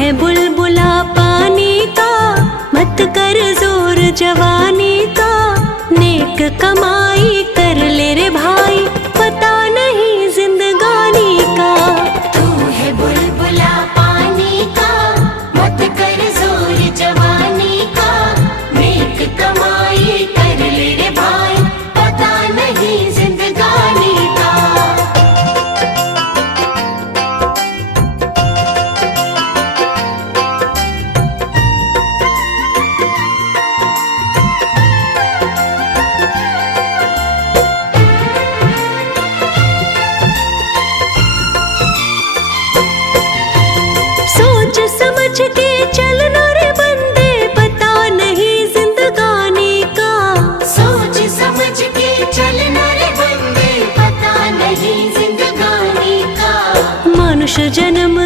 है बुलबुला पानी का, मत कर जोर जवानी का। नेक कमाई कर ले रे भाई, पता नहीं जिंदगानी का। तू है बुलबुला पानी का, मत कर जोर जवानी का। नेक कमाई कर ले रे भाई, पता नहीं जिंदगानी का। सोच समझ के चलना रे बंदे, पता नहीं जिंदगानी का। सोच समझ के चलना रे बंदे, पता नहीं जिंदगानी का। मनुष्य जन्म